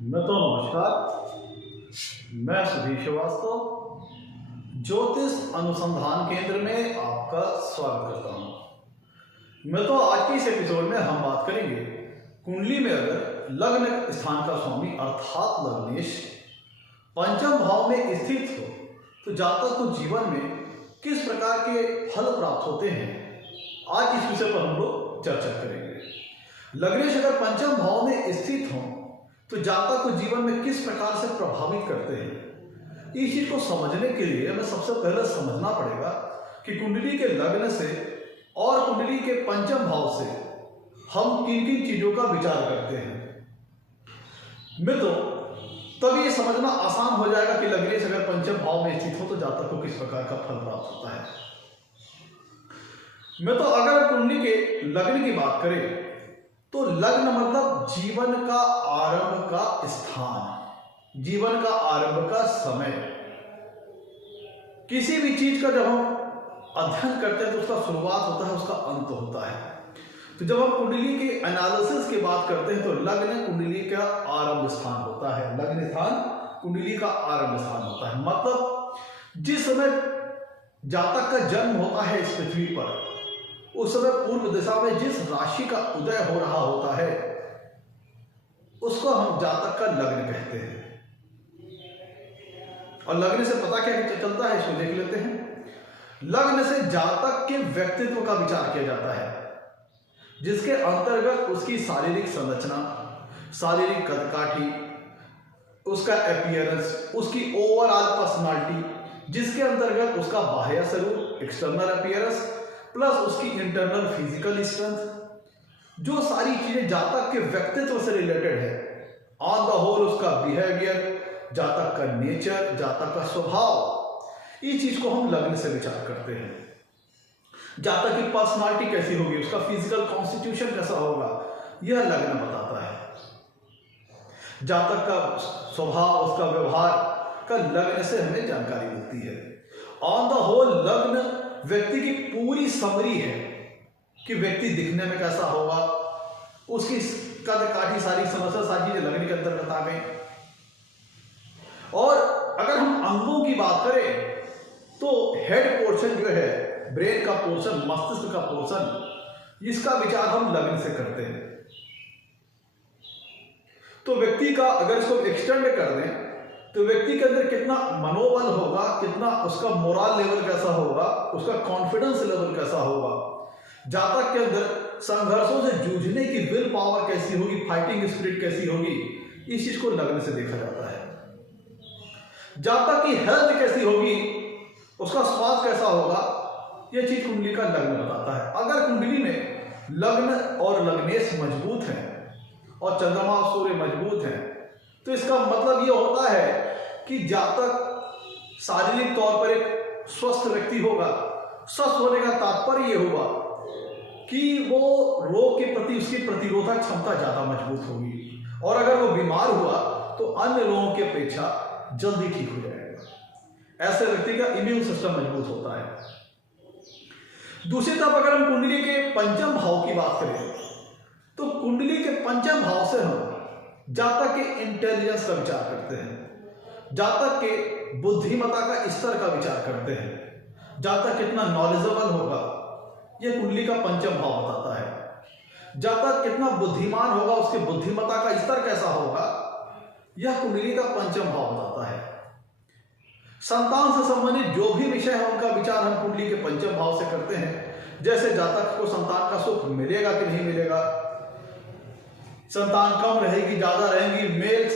नमस्कार। मैं सुधीर श्रीवास्तव ज्योतिष अनुसंधान केंद्र में आपका स्वागत करता हूं। आज की इस एपिसोड में हम बात करेंगे कुंडली में अगर लग्न स्थान का स्वामी अर्थात लग्नेश पंचम भाव में स्थित हो तो जातक को जीवन में किस प्रकार के फल प्राप्त होते हैं, आज इस विषय पर हम लोग चर्चा करेंगे। लग्नेश अगर पंचम भाव में स्थित हो तो जातक को जीवन में किस प्रकार से प्रभावित करते हैं, इस चीज को समझने के लिए हमें सबसे पहले समझना पड़ेगा कि कुंडली के लग्न से और कुंडली के पंचम भाव से हम किन किन चीजों का विचार करते हैं। मित्रों, तब ये समझना आसान हो जाएगा कि लग्नेश अगर पंचम भाव में स्थित हो तो जातक को किस प्रकार का फल प्राप्त होता है। अगर कुंडली के लग्न की बात करें तो लग्न मतलब जीवन का आरंभ का स्थान, जीवन का आरंभ का समय। किसी भी चीज का जब हम अध्ययन करते हैं तो उसका शुरुआत होता है, उसका अंत होता है। तो जब हम कुंडली के एनालिसिस की बात करते हैं तो लग्न कुंडली का आरंभ स्थान होता है। लग्न स्थान कुंडली का आरंभ स्थान होता है, मतलब जिस समय जातक का जन्म होता है इस पृथ्वी पर, उस समय पूर्व दिशा में जिस राशि का उदय हो रहा होता है उसको हम जातक का लग्न कहते हैं। और लग्न से पता क्या चलता है, इसको देख लेते हैं। लग्न से जातक के व्यक्तित्व का विचार किया जाता है, जिसके अंतर्गत उसकी शारीरिक संरचना, शारीरिक कदकाठी, उसका अपीयरेंस, उसकी ओवरऑल पर्सनालिटी, जिसके अंतर्गत उसका बाह्य स्वरूप, एक्सटर्नल अपीयरेंस, प्लस उसकी इंटरनल फिजिकल स्ट्रेंथ, जो सारी चीजें जातक के व्यक्तित्व से रिलेटेड है। ऑन द होल उसका बिहेवियर, जातक का नेचर, जातक का स्वभाव, इस चीज को हम लग्न से विचार करते हैं। जातक की पर्सनालिटी कैसी होगी, उसका फिजिकल कॉन्स्टिट्यूशन कैसा होगा, यह लग्न बताता है। जातक का स्वभाव, उसका व्यवहार का लग्न से हमें जानकारी मिलती है। ऑन द होल लग्न व्यक्ति की पूरी समरी है कि व्यक्ति दिखने में कैसा होगा, उसकी कद काठी, सारी समस्या, सारी चीजें लग्न के अंतर्गत आ गई। और अगर हम अंगों की बात करें तो हेड पोर्शन जो है, ब्रेन का पोर्शन, मस्तिष्क का पोर्शन, इसका विचार हम लग्न से करते हैं। तो व्यक्ति का अगर इसको एक्सटेंड कर दें तो व्यक्ति के अंदर कितना मनोबल होगा, कितना उसका मोरल लेवल कैसा होगा, उसका कॉन्फिडेंस लेवल कैसा होगा, जातक के अंदर संघर्षों से जूझने की विल पावर कैसी होगी, फाइटिंग स्पिरिट कैसी होगी, इस चीज को लग्न से देखा जाता है। जातक की हेल्थ कैसी होगी, उसका स्वास्थ्य कैसा होगा, यह चीज कुंडली का लग्न बताता है। अगर कुंडली में लग्न और लग्नेश मजबूत है और चंद्रमा और सूर्य मजबूत है तो इसका मतलब यह होता है कि जातक शारीरिक तौर पर एक स्वस्थ व्यक्ति होगा। स्वस्थ होने का तात्पर्य यह होगा कि वो रोग के प्रति उसकी प्रतिरोधक क्षमता ज्यादा मजबूत होगी, और अगर वो बीमार हुआ तो अन्य लोगों की अपेक्षा जल्दी ठीक हो जाएगा। ऐसे व्यक्ति का इम्यून सिस्टम मजबूत होता है। दूसरी तरफ अगर हम कुंडली के पंचम भाव की बात करें तो कुंडली के पंचम भाव से हम जातक के इंटेलिजेंस का विचार करते हैं, जातक के बुद्धिमत्ता का स्तर का विचार करते हैं, जातक कितना नॉलेजेबल होगा, यह कुंडली का पंचम भाव बताता है। जातक कितना बुद्धिमान होगा, उसकी बुद्धिमत्ता का स्तर कैसा होगा, यह कुंडली का पंचम भाव बताता है। संतान से संबंधित जो भी विषय है उनका विचार हम कुंडली के पंचम भाव से करते हैं। जैसे जातक को संतान का सुख मिलेगा कि नहीं मिलेगा, संतान कम रहेगी, ज्यादा रहेंगी, मेल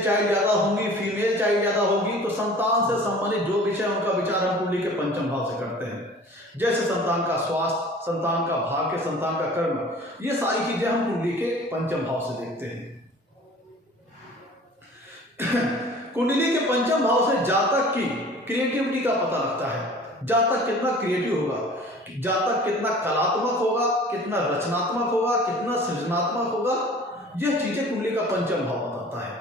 चाइल्ड ज्यादा होंगी, फीमेल चाइल्ड ज्यादा होगी, तो संतान से संबंधित जो विषय उनका विचार हम कुंडली के पंचम भाव से करते हैं। जैसे संतान का स्वास्थ्य, संतान का भाग्य, संतान का कर्म, ये सारी चीजें हम कुंडली के पंचम भाव से देखते हैं। कुंडली के पंचम भाव से जातक की क्रिएटिविटी का पता लगता है। जातक कितना क्रिएटिव होगा, जातक कितना कलात्मक होगा, कितना रचनात्मक होगा, कितना सृजनात्मक होगा, यह चीजें कुंडली का पंचम भाव बताता है।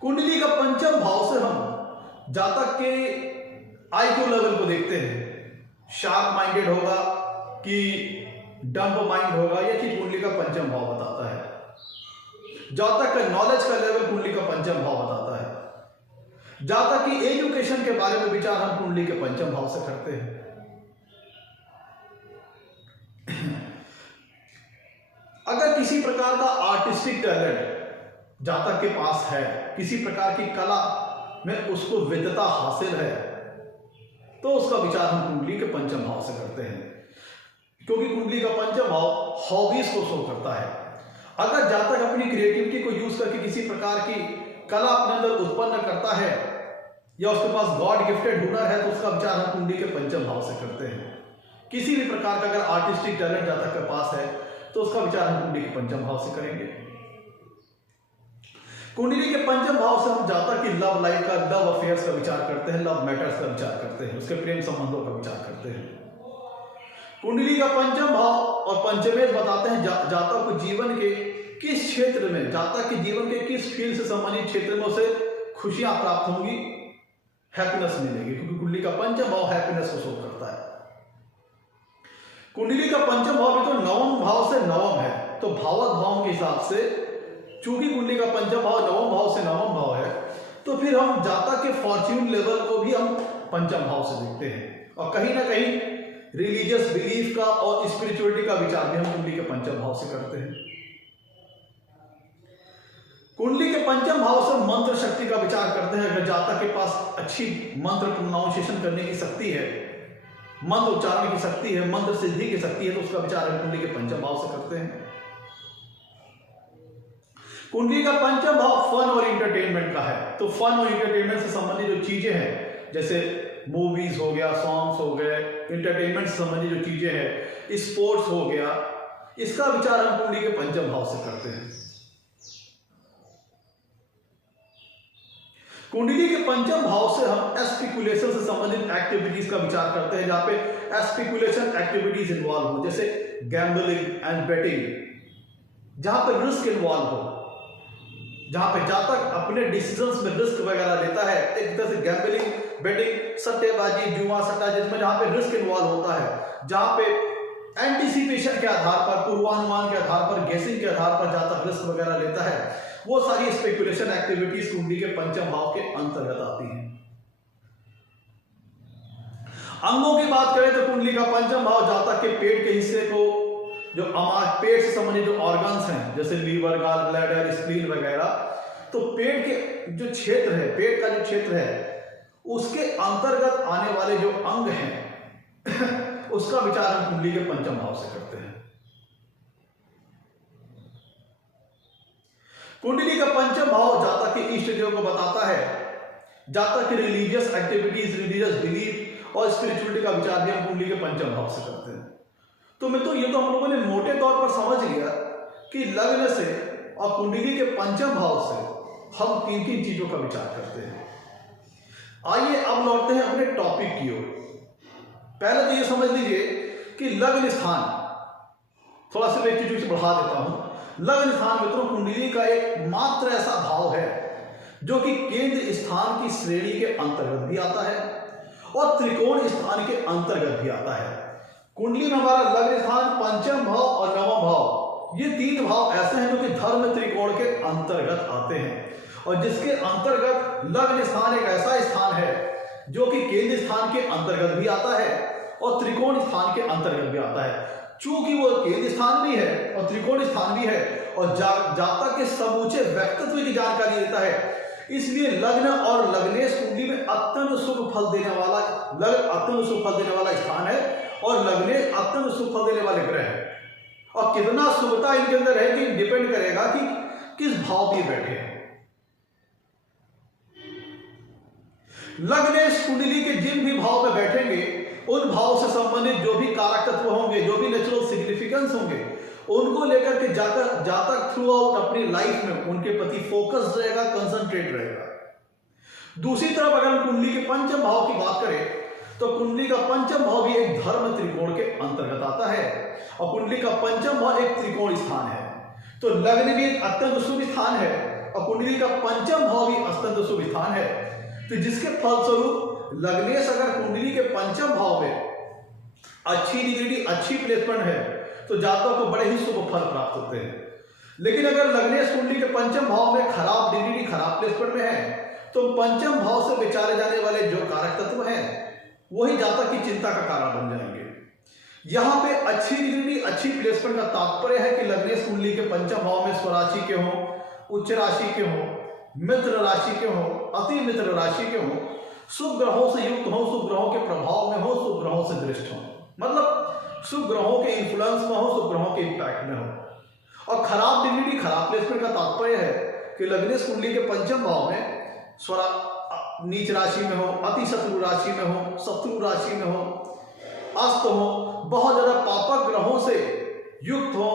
कुंडली का पंचम भाव से हम जातक के आईक्यू लेवल को देखते हैं। शार्प माइंडेड होगा कि डम्प माइंड होगा, यह चीज कुंडली का पंचम भाव बताता है। जातक का नॉलेज का लेवल कुंडली का पंचम भाव बताता है। जातक की एजुकेशन के बारे में विचार हम कुंडली के पंचम भाव से करते हैं। अगर किसी प्रकार का आर्टिस्टिक टैलेंट जातक के पास है, किसी प्रकार की कला में उसको विद्वता हासिल है, तो उसका विचार हम कुंडली के पंचम भाव से करते हैं, क्योंकि कुंडली का पंचम भाव हॉबीज को शो करता है। अगर जातक अपनी क्रिएटिविटी को यूज करके किसी प्रकार की कला अपने अंदर उत्पन्न करता है या उसके पास गॉड गिफ्टेड हुनर है, तो उसका विचार हम कुंडली के पंचम भाव से करते हैं। किसी भी प्रकार का अगर आर्टिस्टिक टैलेंट जातक के पास है, तो उसका विचार हम कुंडली के पंचम भाव से करेंगे। कुंडली के पंचम भाव से हम जातक की लव लाइफ का, लव अफेयर्स का विचार करते हैं, लव मैटर्स का विचार करते हैं, उसके प्रेम संबंधों का विचार करते हैं। कुंडली का पंचम भाव और पंचमेश बताते हैं जातक को जीवन के किस क्षेत्र में, जातक के जीवन के किस फील्ड से संबंधित क्षेत्र में उसे खुशियां प्राप्त होंगी, हैप्पीनेस मिलेगी, क्योंकि कुंडली का पंचम भाव हैप्पीनेस को शो करता है। कुंडली का पंचम भाव भी तो नवम भाव से नवम है, तो भावक भाव के हिसाब से चूंकि कुंडली का पंचम भाव नवम भाव से नवम भाव है, तो फिर हम जातक के फॉर्च्यून लेवल को भी हम पंचम भाव से देखते हैं, और कहीं ना कहीं रिलीजियस बिलीफ का और स्पिरिचुअलिटी का विचार भी हम कुंडली के पंचम भाव से करते हैं। कुंडली के पंचम भाव से मंत्र शक्ति का विचार करते हैं। अगर जातक के पास अच्छी मंत्र प्रोनाउंसिएशन करने की शक्ति है, मंत्र उच्चारण की शक्ति है, मंत्र सिद्धि की शक्ति है, तो उसका विचार हम कुंडली के पंचम भाव से करते हैं। कुंडली का पंचम भाव फन और इंटरटेनमेंट का है, तो फन और इंटरटेनमेंट से संबंधित जो चीजें हैं, जैसे मूवीज हो गया, सॉन्ग्स हो गए, इंटरटेनमेंट से संबंधित जो चीजें हैं, स्पोर्ट्स हो गया, इसका विचार हम कुंडली के पंचम भाव से करते हैं। कुंडली के पंचम भाव से हम एस्पिकुलेशन से संबंधित एक्टिविटीज का विचार करते हैं, जहां पे एस्पिकुलेशन एक्टिविटीज इन्वॉल्व हो, जैसे गैम्बलिंग एंड बेटिंग, जहां पे रिस्क इन्वॉल्व हो, जहां पे जातक अपने डिसीजंस में रिस्क वगैरह लेता है, एक तरह से गैम्बलिंग, बेटिंग, सट्टेबाजी, जुआ सट्टा, जिसमें जहां पे रिस्क इन्वॉल्व होता है, जहां पे एंटीसिपेशन के आधार पर, पूर्वानुमान के आधार पर, गेसिंग के आधार पर जातक रिस्क वगैरह लेता है, वो सारी स्पेकुलेशन एक्टिविटीज कुंडली के पंचम भाव के अंतर्गत आती हैं। अंगों की बात करें तो कुंडली का पंचम भाव जातक के पेट के हिस्से को, जो पेट से संबंधित जो ऑर्गन्स हैं, जैसे लीवर, गॉल ब्लैडर, स्प्लीन वगैरह, तो पेट के जो क्षेत्र है, पेट का जो क्षेत्र है, उसके अंतर्गत आने वाले जो अंग हैं उसका विचार हम कुंडली के पंचम भाव से करते हैं। कुंडली का पंचम भाव जातक के इष्ट देव को बताता है। जातक की रिलीजियस एक्टिविटीज, रिलीजियस बिलीफ और स्पिरिचुअलिटी का विचार भी हम कुंडली के पंचम भाव से करते हैं। तो मित्रों, ये तो हम लोगों ने मोटे तौर पर समझ लिया कि लग्न से और कुंडली के पंचम भाव से हम किन किन चीजों का विचार करते हैं। आइए अब लौटते हैं अपने टॉपिक की ओर। पहले तो ये समझ लीजिए कि लग्न स्थान, थोड़ा सा एक चीज बढ़ा देता हूं। लग्न स्थान मित्रों कुंडली का एक मात्र ऐसा भाव है जो कि केंद्र स्थान की श्रेणी के अंतर्गत भी आता है और त्रिकोण स्थान के अंतर्गत भी आता है। कुंडली में हमारा लग्न स्थान, पंचम भाव और नवम भाव, ये तीन भाव ऐसे हैं जो कि धर्म त्रिकोण के अंतर्गत आते हैं, और जिसके अंतर्गत लग्न स्थान एक ऐसा स्थान है जो कि केंद्र स्थान के अंतर्गत भी आता है और त्रिकोण स्थान के अंतर्गत भी आता है। चूंकि वो केंद्र स्थान भी है और त्रिकोण स्थान भी है और जातक के समूचे व्यक्तित्व की जानकारी देता है, इसलिए लग्न और लग्नेश कुंडली में अत्यंत शुभ फल देने वाला, लग्न अत्यंत शुभ फल देने वाला स्थान है और लग्नेश अत्यंत शुभ फल देने वाले ग्रह है। और कितना शुभता इनके अंदर है कि डिपेंड करेगा कि किस भाव में बैठे हैं। लग्नेश कुंडली के जिन भी भाव में बैठेंगे, उन भाव से संबंधित जो भी कारक तत्व होंगे, जो भी नेचुरल सिग्निफिकेंस होंगे, उनको लेकर के जातक थ्रू आउट अपनी लाइफ में उनके प्रति फोकस रहेगा, कंसंट्रेट रहेगा। दूसरी तरफ अगर हम कुंडली के पंचम भाव की बात करें तो कुंडली का पंचम भाव भी एक धर्म त्रिकोण के अंतर्गत आता है और कुंडली का पंचम भाव एक त्रिकोण स्थान है। तो लग्न भी एक अत्यंत शुभ स्थान है और कुंडली का पंचम भाव भी अत्यंत शुभ स्थान है। तो जिसके फलस्वरूप लग्नेश अगर कुंडली के पंचम भाव में अच्छी डिग्री, अच्छी प्लेसमेंट है तो जातक को बड़े ही शुभ फल प्राप्त होते हैं। लेकिन अगर लग्नेश कुंडली के पंचम भाव में खराब डिग्री, खराब प्लेसमेंट में है, तो पंचम भाव से विचारे जाने वाले जो कारक तत्व हैं वही जातक की चिंता का कारण बन जाएंगे। यहां पे अच्छी डिग्री, अच्छी प्लेसमेंट का तात्पर्य है कि लग्नेश कुंडली के पंचम भाव में स्वराशि के हो, उच्च राशि के हो, मित्र राशि के हो, अति मित्र राशि के हो, शुभ ग्रहों से युक्त हो, शुभ ग्रहों के प्रभाव में हो, शुभ ग्रहों से दृष्ट हो, मतलब शुभ ग्रहों के इन्फ्लुएंस में हो, शुभ ग्रहों के इंपैक्ट में हो। और खराब डिग्री, खराब प्लेसमेंट का तात्पर्य है कि लग्नेश कुंडली के पंचम भाव में नीच राशि में हो, अति शत्रु राशि में हो, शत्रु राशि में हो, अस्त हो, बहुत ज्यादा पापक ग्रहों से युक्त हो,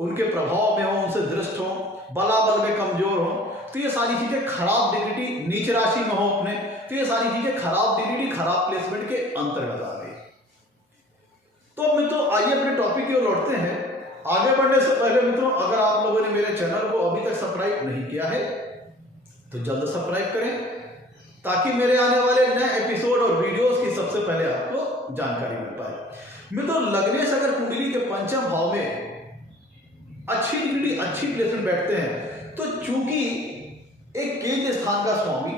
उनके प्रभाव में हो, उनसे दृष्ट हो, बलाबल में कमजोर हो, तो ये सारी चीजें खराब डिग्री, नीच राशि में हो अपने, तो ये सारी चीजें खराब डिग्री, खराब प्लेसमेंट के अंतर्गत आ गई। तो मित्रों आइए अपने टॉपिक की ओर लौटते हैं। आगे बढ़ने से पहले मित्रों, अगर आप लोगों ने मेरे चैनल को अभी तक सब्सक्राइब नहीं किया है तो जल्द सब्सक्राइब करें, ताकि मेरे आने वाले नए एपिसोड और वीडियोस की सबसे पहले आपको जानकारी मिल पाए। मित्रों लग्नेश अगर कुंडली के पंचम भाव में अच्छी डिग्री, अच्छी प्लेसमेंट बैठते हैं, तो चूंकि एक केंद्र स्थान का स्वामी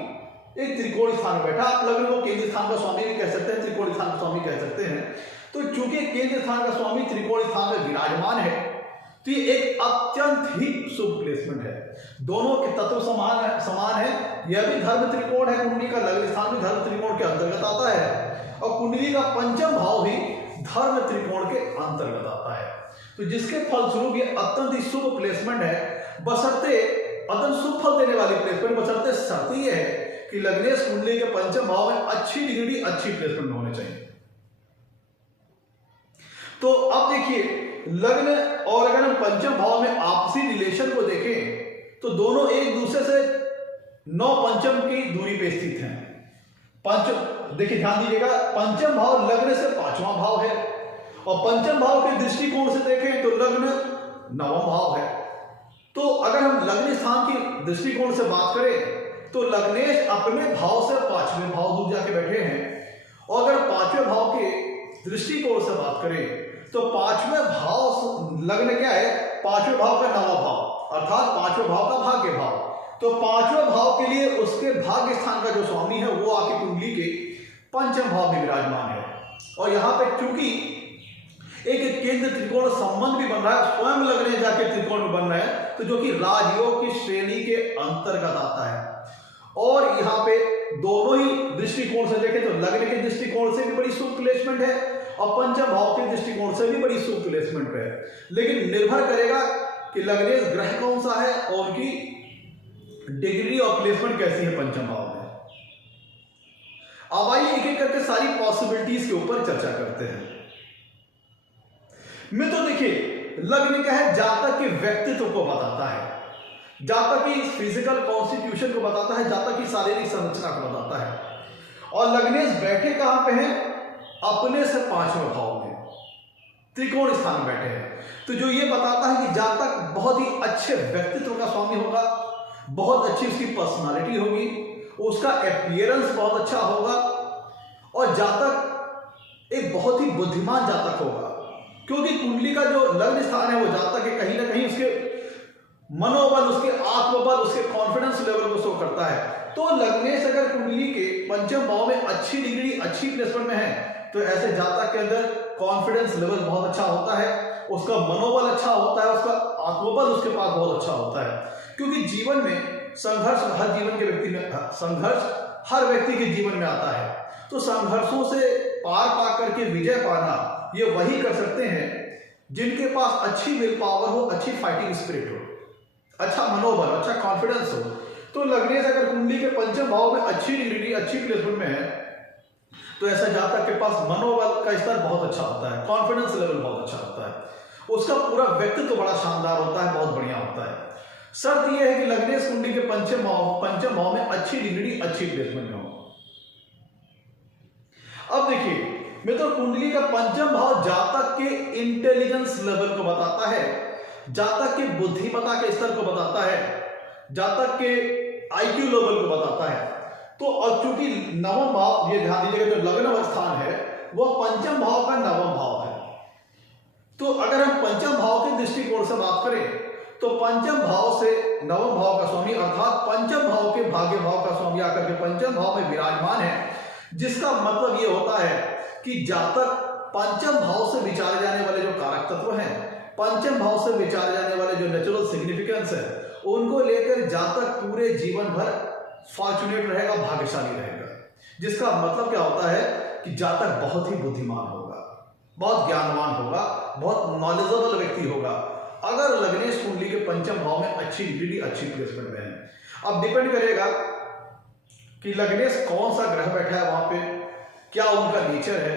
एक त्रिकोण स्थान में बैठा, आप लग्न को केंद्र स्थान का स्वामी भी कह सकते हैं, त्रिकोण स्थान का स्वामी कह सकते हैं, तो चूंकि केंद्र स्थान का स्वामी त्रिकोण स्थान में विराजमान है, तो ये एक अत्यंत ही शुभ प्लेसमेंट है। दोनों के तत्व समान है। यह भी धर्म त्रिकोण है, कुंडली का लग्न स्थान भी धर्म त्रिकोण के अंतर्गत आता है, और कुंडली का पंचम भाव भी धर्म त्रिकोण के अंतर्गत आता है। तो जिसके फलस्वरूप ये अत्यंत ही शुभ प्लेसमेंट है, बशर्ते अत्यंत शुभ फल देने वाली प्लेसमेंट, बशर्ते शर्त यह है कि लग्नेश कुंडली के पंचम भाव में अच्छी डिग्री, अच्छी प्लेसमेंट होने चाहिए। तो अब देखिए लग्न और अगर हम पंचम भाव में आपसी रिलेशन को देखें तो दोनों एक दूसरे से 9 पंचम की दूरी पे स्थित हैं। पंचम देखिए, ध्यान दीजिएगा, पंचम भाव लग्न से 5वां भाव है, और पंचम भाव के दृष्टिकोण से देखें तो लग्न 9वां भाव है। तो अगर हम लग्न स्थान की दृष्टिकोण से बात करें तो लग्नेश अपने भाव से 5वें भाव दूर जाके बैठे हैं, और अगर 5वें भाव के दृष्टिकोण से बात करें तो 5वें भाव लग्न क्या है, 5वें भाव का 9वां भाव, अर्थात 5वें भाव का भाग्य भाव। तो 5वें भाव के लिए उसके भाग्य स्थान का जो स्वामी है वो आके कुंडली के पंचम भाव में विराजमान है, और यहां पे चूंकि एक केंद्र त्रिकोण संबंध भी बन रहा है, स्वयं लग्न जाके त्रिकोण में बन रहा है, तो जो कि राजयोग की श्रेणी के अंतर्गत आता है। और यहाँ पे दोनों ही दृष्टिकोण से देखें तो लग्न के दृष्टिकोण से भी बड़ी शुभ प्लेसमेंट है, और पंचम भाव के दृष्टिकोण से भी बड़ी शुभ प्लेसमेंट है। लेकिन निर्भर करेगा कि लग्नेश ग्रह कौन सा है और उनकी डिग्री और प्लेसमेंट कैसी है पंचम भाव में। अब आइए एक एक करके सारी पॉसिबिलिटीज के ऊपर चर्चा करते हैं। मित्रों देखिए लग्न क्या है, जातक के व्यक्तित्व को बताता है, जातक की फिजिकल कॉन्स्टिट्यूशन को बताता है, जातक की शारीरिक संरचना को बताता है। और लग्नेश बैठे कहां पे हैं, अपने से 5वें भाव में त्रिकोण स्थान में बैठे हैं, तो जो ये बताता है कि जातक बहुत ही अच्छे व्यक्तित्व का स्वामी होगा, बहुत अच्छी उसकी पर्सनालिटी होगी, उसका अपीयरेंस बहुत अच्छा होगा, और जातक एक बहुत ही बुद्धिमान जातक होगा, क्योंकि कुंडली का जो लग्न स्थान है वो जातक के कहीं ना कहीं उसके मनोबल, उसके आत्मबल, उसके कॉन्फिडेंस लेवल को शो करता है। तो लग्नेश अगर कुंडली के पंचम भाव में अच्छी डिग्री, अच्छी प्लेसमेंट में है, तो ऐसे जातक के अंदर कॉन्फिडेंस लेवल बहुत अच्छा होता है, उसका मनोबल अच्छा होता है, उसका आत्मबल उसके पास बहुत अच्छा होता है। क्योंकि जीवन में संघर्ष हर जीवन के व्यक्ति में, संघर्ष हर व्यक्ति के जीवन में आता है, तो संघर्षों से पार पा करके विजय पाना ये वही कर सकते हैं जिनके पास अच्छी विल पावर हो, अच्छी फाइटिंग स्पिरिट हो, अच्छा मनोबल, अच्छा कॉन्फिडेंस हो। तो लग्नेश अगर कुंडली के पंचम भाव में अच्छी डिग्री, अच्छी प्लेसमेंट में है, तो ऐसा जातक के पास मनोबल का स्तर बहुत अच्छा होता है, कॉन्फिडेंस लेवल बहुत अच्छा होता है, उसका पूरा व्यक्तित्व तो बड़ा शानदार होता है, बहुत बढ़िया होता है। शर्त यह है कि लग्नेश कुंडली के पंचम भाव में अच्छी डिग्री, अच्छी प्लेसमेंट में हो। अब देखिए मित्रों, कुंडली का पंचम भाव जातक के इंटेलिजेंस लेवल को बताता है, जातक के बुद्धिमत्ता के स्तर को बताता है, जातक के आईक्यू लेवल को बताता है। तो और चूंकि नवम भाव, ये ध्यान दीजिएगा, जो लग्न स्थान है वह पंचम भाव का 9वां भाव है। तो अगर हम पंचम भाव के दृष्टिकोण से बात करें तो पंचम भाव से नवम भाव का स्वामी अर्थात पंचम भाव के भाग्य भाव का स्वामी आकर के पंचम भाव में विराजमान है, जिसका मतलब ये होता है कि जातक पंचम भाव से विचारे जाने वाले जो कारक तत्व हैं, पंचम भाव से विचारे जाने वाले जो नेचुरल सिग्निफिकेंस है, उनको लेकर जातक पूरे जीवन भर फॉर्चुनेट रहेगा, भाग्यशाली रहेगा। जिसका मतलब क्या होता है कि जातक बहुत ही बुद्धिमान होगा, बहुत ज्ञानवान होगा, बहुत नॉलेजेबल व्यक्ति होगा अगर लग्नेश कुंडली के पंचम भाव में अच्छी डिग्री, अच्छी प्लेसमेंट में है। अब डिपेंड करेगा कि लग्नेश कौन सा ग्रह बैठा है वहां पे, क्या उनका नेचर है।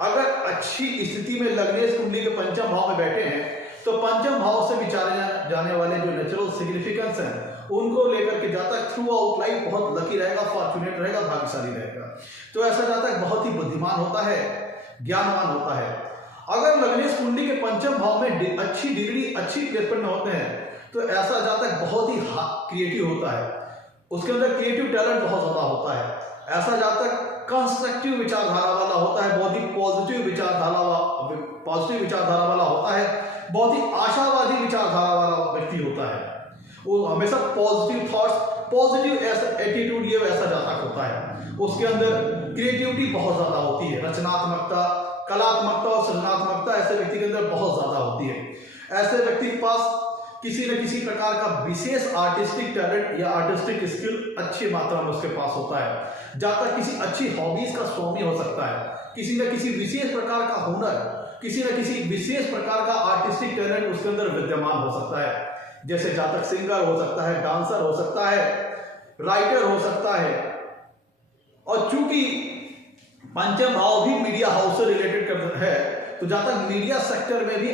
अगर अच्छी स्थिति में लग्नेश कुंडली के पंचम भाव में बैठे हैं तो पंचम भाव से विचारे जाने वाले जो नेचुरल सिग्निफिकेंस हैं उनको लेकर के जातक थ्रू आउट लाइफ बहुत लकी रहेगा, फॉर्चुनेट रहेगा, भाग्यशाली रहेगा। तो ऐसा जातक बहुत ही बुद्धिमान होता है, ज्ञानवान होता है। अगर लग्नेश कुंडली के पंचम भाव में अच्छी डिग्री, अच्छी प्लेसमेंट होते हैं तो ऐसा जातक बहुत ही क्रिएटिव होता है, उसके अंदर क्रिएटिव टैलेंट बहुत ज्यादा होता है। ऐसा जातक कंस्ट्रक्टिव विचारधारा वाला होता है, बहुत ही पॉजिटिव विचारधारा वाला होता है, बहुत ही आशावादी विचारधारा वाला व्यक्ति होता है। वो हमेशा पॉजिटिव थॉट्स, पॉजिटिव एटीट्यूड ये वैसा जातक होता है। उसके अंदर क्रिएटिविटी बहुत ज्यादा होती है, रचनात्मकता, कलात्मकता और सृजनात्मकता ऐसे व्यक्ति के अंदर बहुत ज्यादा होती है। ऐसे व्यक्ति के पास किसी न किसी प्रकार का विशेष आर्टिस्टिक टैलेंट या आर्टिस्टिक स्किल अच्छी मात्रा में उसके पास होता है। जातक किसी अच्छी हॉबीज का स्वामी हो सकता है, किसी न किसी विशेष प्रकार का हुनर, किसी न किसी विशेष प्रकार का आर्टिस्टिक टैलेंट उसके अंदर विद्यमान हो सकता है। जैसे जातक सिंगर हो सकता है, डांसर हो सकता है, राइटर हो सकता है। और चूंकि पंचम भाव भी मीडिया हाउस से रिलेटेड है तो जातक मीडिया सेक्टर में भी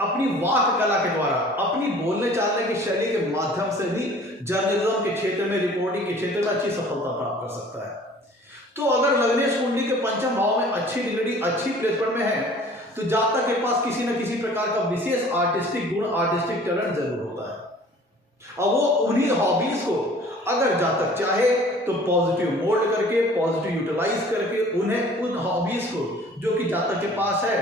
अपनी वाक कला के द्वारा, अपनी बोलने चालने की शैली के माध्यम से भी जर्नलिज्म के क्षेत्र में, रिपोर्टिंग के क्षेत्र में अच्छी सफलता प्राप्त कर सकता है। तो अगर लग्नेश कुंडली के पंचम भाव में अच्छी डिग्री, अच्छी प्लेसमेंट में है तो जातक के पास किसी न किसी प्रकार का विशेष आर्टिस्टिक गुण, आर्टिस्टिक टैलेंट जरूर होता है। और वो उन्हीं हॉबीज को अगर जातक चाहे तो पॉजिटिव मोल्ड करके, पॉजिटिव यूटिलाइज करके उन हॉबीज को जो कि जातक के पास है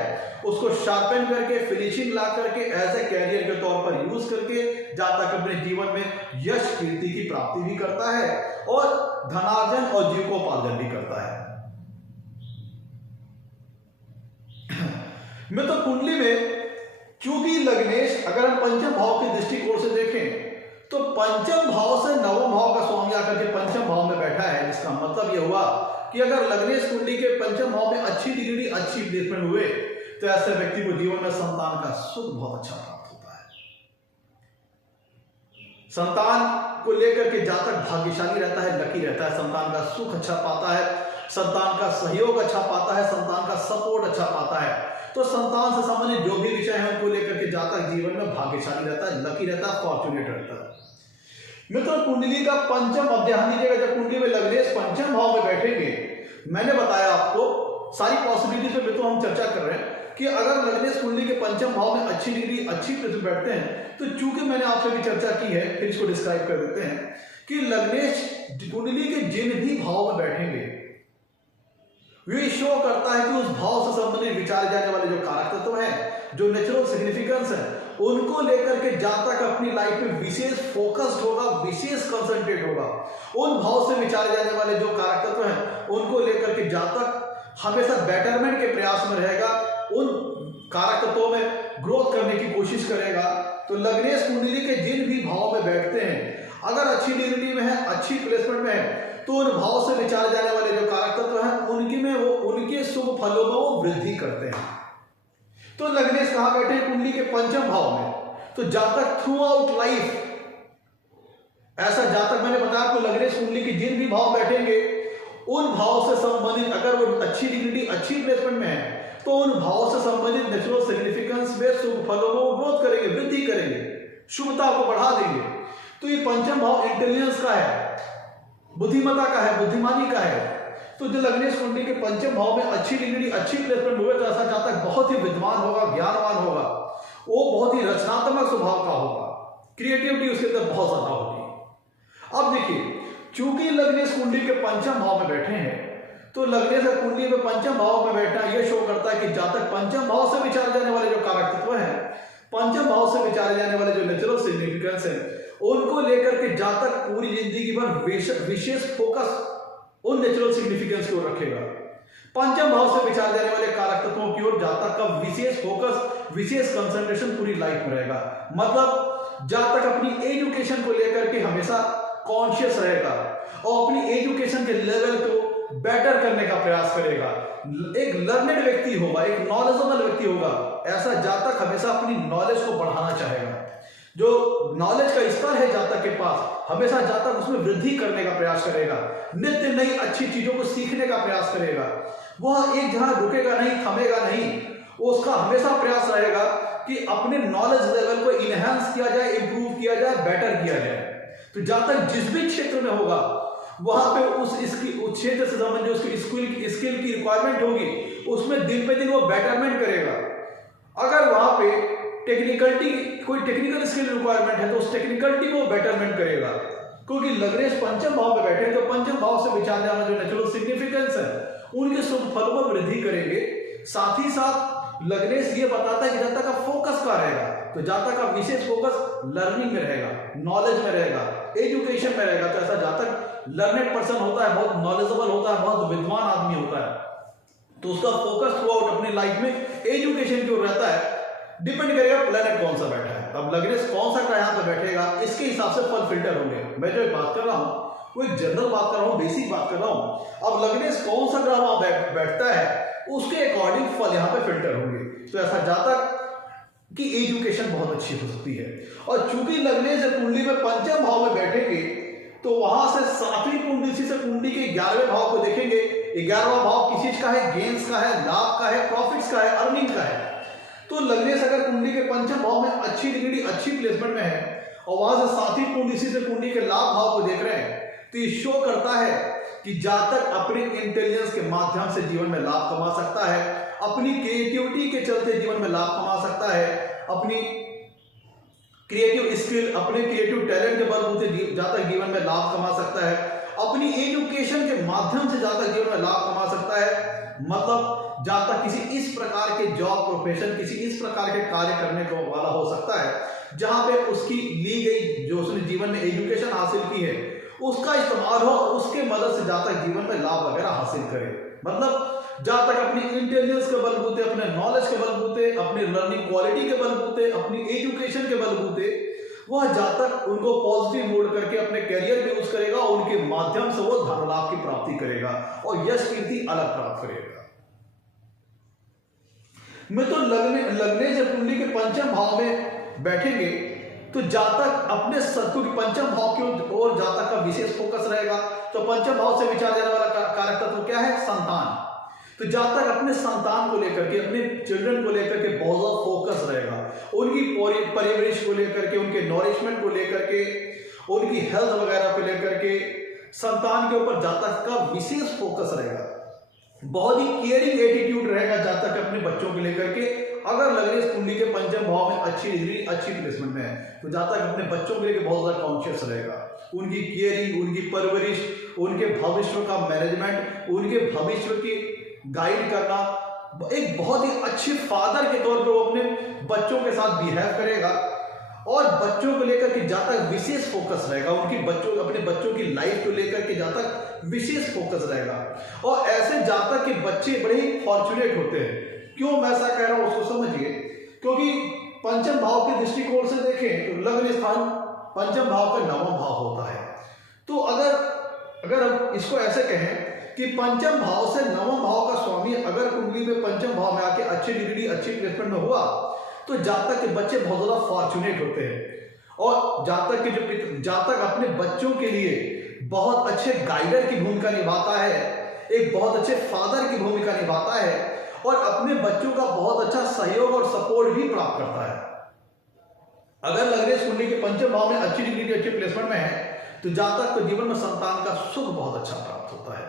उसको शार्पन करके, फिनिशिंग ला करके एज ए कैरियर के तौर पर यूज करके जातक अपने जीवन में यश, कीर्ति की प्राप्ति भी करता है और धनार्जन और जीविकोपार्जन भी करता है। मित्र कुंडली में चूंकि लग्नेश अगर हम पंचम भाव के दृष्टिकोण से देखें तो पंचम भाव से नवम भाव का स्वामी आकर के पंचम भाव में बैठा है, जिसका मतलब यह हुआ कि अगर लग्नेश कुंडली के पंचम भाव में अच्छी डिग्री, अच्छी प्लेसमेंट हुए तो ऐसे व्यक्ति को जीवन में संतान का सुख बहुत अच्छा प्राप्त होता है। संतान को लेकर के जातक भाग्यशाली रहता है, लकी रहता है, संतान का सुख अच्छा पाता है, संतान का सहयोग अच्छा पाता है, संतान का सपोर्ट अच्छा पाता है। तो संतान से संबंधित जो भी विषय है उनको लेकर के जातक जीवन में भाग्यशाली रहता है, लकी रहता है, फॉर्चुनेट रहता है। मित्रों कुंडली का पंचम, अब ध्यान दीजिएगा, जब कुंडली में लग्नेश पंचम भाव में बैठेंगे, मैंने बताया आपको सारी पॉसिबिलिटी पे मित्रों हम चर्चा कर रहे हैं कि अगर लग्नेश कुंडली के पंचम भाव में अच्छी डिग्री, अच्छी प्लेसमेंट बैठते हैं तो चूंकि मैंने आपसे भी चर्चा की है, फिर इसको डिस्क्राइब कर देते हैं कि लग्नेश कुंडली के जिन भी भाव में बैठेंगे वे शो करता है कि उस भाव से संबंधित विचारे जाने वाले जो कारक तत्व हैं, जो नेचुरल सिग्निफिकेंस है, उनको लेकर के जातक अपनी लाइफ में विशेष फोकस्ड होगा, विशेष कंसंट्रेट होगा। उन भाव से विचारे जाने वाले जो कारक तत्व हैं उनको लेकर के जातक हमेशा बेटरमेंट के प्रयास में रहेगा, उन कारक तत्वों में ग्रोथ करने की कोशिश करेगा। तो लग्नेश कुंडली के जिन भी भाव में बैठते हैं अगर अच्छी डिग्री में है, अच्छी प्लेसमेंट में है तो उन भाव से विचारे जाने वाले जो कारक तत्व हैं उनके शुभ फलों में वो वृद्धि करते हैं। तो लग्नेश कहां बैठे? कुंडली के पंचम भाव में। तो जातक थ्रू आउट लाइफ, ऐसा जातक मैंने बताया आपको, लग्नेश कुंडली के जिन भी भाव बैठेंगे उन भाव से संबंधित अगर वो अच्छी डिग्री, अच्छी प्लेसमेंट में है तो उन भाव से संबंधित नेचुरल सिग्निफिकेंस में शुभ फलों को ग्रोथ करेंगे, वृद्धि करेंगे, शुभता को बढ़ा देंगे। तो ये पंचम भाव इंटेलिजेंस का है, बुद्धिमत्ता का है, बुद्धिमानी का है। तो जो लग्नेश कुंडली के पंचम भाव में अच्छी डिग्री, अच्छी प्लेसमेंट हुए तो ऐसा जातक बहुत ही विद्वान होगा, ज्ञानवान होगा, वो बहुत ही रचनात्मक स्वभाव का होगा, क्रिएटिविटी उसके अंदर बहुत ज्यादा होगी। अब देखिए, चूंकि लग्नेश कुंडली के पंचम भाव में बैठे हैं तो लग्नेश कुंडली में पंचम भाव में बैठना यह शो करता है कि जातक पंचम भाव से विचारे जाने वाले जो कारक तत्व हैं पंचम भाव से विचारे जाने वाले जो नेचुरल सिग्निफिकेंस है उनको लेकर के जातक पूरी जिंदगी भर विशेष फोकस उन नेचुरल सिग्निफिकेंस की ओर रखेगा। पंचम भाव से विचार जाने वाले कारक तत्वों की ओर जातक का विशेष फोकस, विशेष कंसंट्रेशन पूरी लाइफ में रहेगा। मतलब जातक अपनी एजुकेशन को लेकर के हमेशा कॉन्शियस रहेगा और अपनी एजुकेशन के लेवल को बेटर करने का प्रयास करेगा। एक लर्नेड व्यक्ति होगा, एक नॉलेजेबल व्यक्ति होगा, ऐसा जातक हमेशा अपनी नॉलेज को बढ़ाना चाहेगा। जो नॉलेज का स्तर है जातक के पास, हमेशा जातक उसमें वृद्धि करने का प्रयास करेगा, नित्य नई अच्छी चीजों को सीखने का प्रयास करेगा। वह एक जहां रुकेगा नहीं, थमेगा नहीं, उसका हमेशा प्रयास रहेगा कि अपने नॉलेज लेवल को इनहेंस किया जाए, इंप्रूव किया जाए, बेटर किया जाए। तो जातक जिस भी क्षेत्र में होगा वहां पे उस क्षेत्र से संबंधित उसकी स्किल की रिक्वायरमेंट होगी, उसमें दिन पे दिन वो बेटरमेंट करेगा। अगर वहां पे कोई टेक्निकल स्किल रिक्वायरमेंट है तो उस टेक्निकलिटी को बेटरमेंट करेगा। क्योंकि लग्नेश पंचम भाव में बैठे तो पंचम भाव से विचार जाना जो नेचुरल सिग्निफिकेंस है उनके शुभ फलों में वृद्धि करेंगे। साथ ही साथ लग्नेश ये बताता है कि जातक का फोकस कहाँ रहेगा, तो जातक का विशेष फोकस लर्निंग में रहेगा, नॉलेज में रहेगा, एजुकेशन में रहेगा। तो ऐसा जातक लर्नेड पर्सन होता है, बहुत नॉलेजेबल होता है, बहुत विद्वान आदमी होता है, तो उसका फोकस थ्रू आउट अपनी लाइफ में एजुकेशन की ओर रहता है। डिपेंड करेगा प्लैनेट कौन सा बैठा है। अब लग्नेश कौन सा यहाँ पे बैठेगा इसके हिसाब से फल फिल्टर होंगे। मैं जो बात कर रहा हूँ वो एक जनरल बात कर रहा हूँ, बेसिक बात कर रहा हूँ। अब लग्नेश कौन सा ग्रह वहां बैठता है उसके अकॉर्डिंग फल यहाँ पे फिल्टर होंगे। तो ऐसा जातक की एजुकेशन बहुत अच्छी हो सकती है। और चूंकि लग्नेश कुंडली में पंचम भाव में बैठेंगे तो वहां से सातवीं कुंडली से कुंडली के 11वें भाव को देखेंगे। 11वां भाव किस चीज का है, गेन्स का है, लाभ का है, प्रॉफिट्स का है, अर्निंग का है। तो लग्नेश अगर कुंडली के पंचम भाव में अच्छी डिग्री, अच्छी प्लेसमेंट में है और वहां से सातवीं कुंडली से कुंडली के लाभ भाव को देख रहे हैं तो ये शो करता है कि जातक अपने इंटेलिजेंस के माध्यम से जीवन में लाभ कमा सकता है, अपनी क्रिएटिविटी के चलते जीवन में लाभ कमा सकता है, अपनी क्रिएटिव स्किल, अपने क्रिएटिव टैलेंट के बलबूते जातक जीवन में लाभ कमा सकता है, अपनी एजुकेशन के माध्यम से जातक जीवन में लाभ कमा सकता है। मतलब जातक किसी इस प्रकार के जॉब प्रोफेशन, किसी इस प्रकार के कार्य करने को वाला हो सकता है जहां पे उसकी ली गई जो उसने जीवन में एजुकेशन हासिल की है उसका इस्तेमाल हो और उसके मदद से जातक जीवन में लाभ वगैरह हासिल करे। मतलब जातक अपनी इंटेलिजेंस के बलबूते, अपने नॉलेज के बलबूते, अपनी लर्निंग क्वालिटी के बलबूते, अपनी एजुकेशन के बलबूते वह जातक उनको पॉजिटिव मोड करके अपने करियर में यूज करेगा और उनके माध्यम से वो धन लाभ की प्राप्ति करेगा और यश कीर्ति अलग प्राप्त करेगा। मैं तो लग्नेश कुंडली के पंचम भाव में बैठेंगे तो जातक अपने क्योंकि पंचम भाव की ओर जातक का विशेष फोकस रहेगा। तो पंचम भाव से विचार जाने वाला कारक तत्व क्या है, संतान। तो जातक अपने संतान को लेकर के, अपने चिल्ड्रन को लेकर के बहुत ज्यादा फोकस रहेगा, उनकी परिवरिश को लेकर के, उनके नॉरिशमेंट को लेकर के, उनकी हेल्थ वगैरह को लेकर के संतान के ऊपर जातक का विशेष फोकस रहेगा। बहुत ही केयरिंग एटीट्यूड रहेगा जातक अपने बच्चों को लेकर के। अगर लग्नेश कुंडली के पंचम भाव में अच्छी डिग्री, अच्छी प्लेसमेंट में है तो जातक अपने बच्चों को लेकर बहुत ज्यादा कॉन्शियस रहेगा। उनकी केयरिंग, उनकी परवरिश, उनके भविष्य का मैनेजमेंट, उनके भविष्य की गाइड करना, एक बहुत ही अच्छे फादर के तौर पर वो अपने बच्चों के साथ बिहेव करेगा और बच्चों को लेकर के जातक विशेष फोकस रहेगा। उनकी अपने बच्चों की लाइफ को लेकर के जातक विशेष फोकस रहेगा। और ऐसे जातक के बच्चे बड़े ही फॉर्चुनेट होते हैं। क्यों मैं ऐसा कह रहा हूं उसको समझिए। क्योंकि पंचम भाव के दृष्टिकोण से देखें तो लग्न स्थान पंचम भाव का 9वां भाव होता है। तो अगर हम इसको ऐसे कहें कि पंचम भाव से 9वां भाव का स्वामी अगर कुंडली में पंचम भाव में आके अच्छी डिग्री, अच्छी प्लेसमेंट में हुआ तो जातक के बच्चे बहुत ज्यादा फॉर्चुनेट होते हैं और जातक अपने बच्चों के लिए बहुत अच्छे गाइडर की भूमिका निभाता है, एक बहुत अच्छे फादर की भूमिका निभाता है और अपने बच्चों का बहुत अच्छा सहयोग और सपोर्ट भी प्राप्त करता है। अगर लग्नेश कुंडली के पंचम भाव में अच्छी डिग्री, अच्छी प्लेसमेंट में है तो जातक को जीवन में संतान का सुख बहुत अच्छा प्राप्त होता है।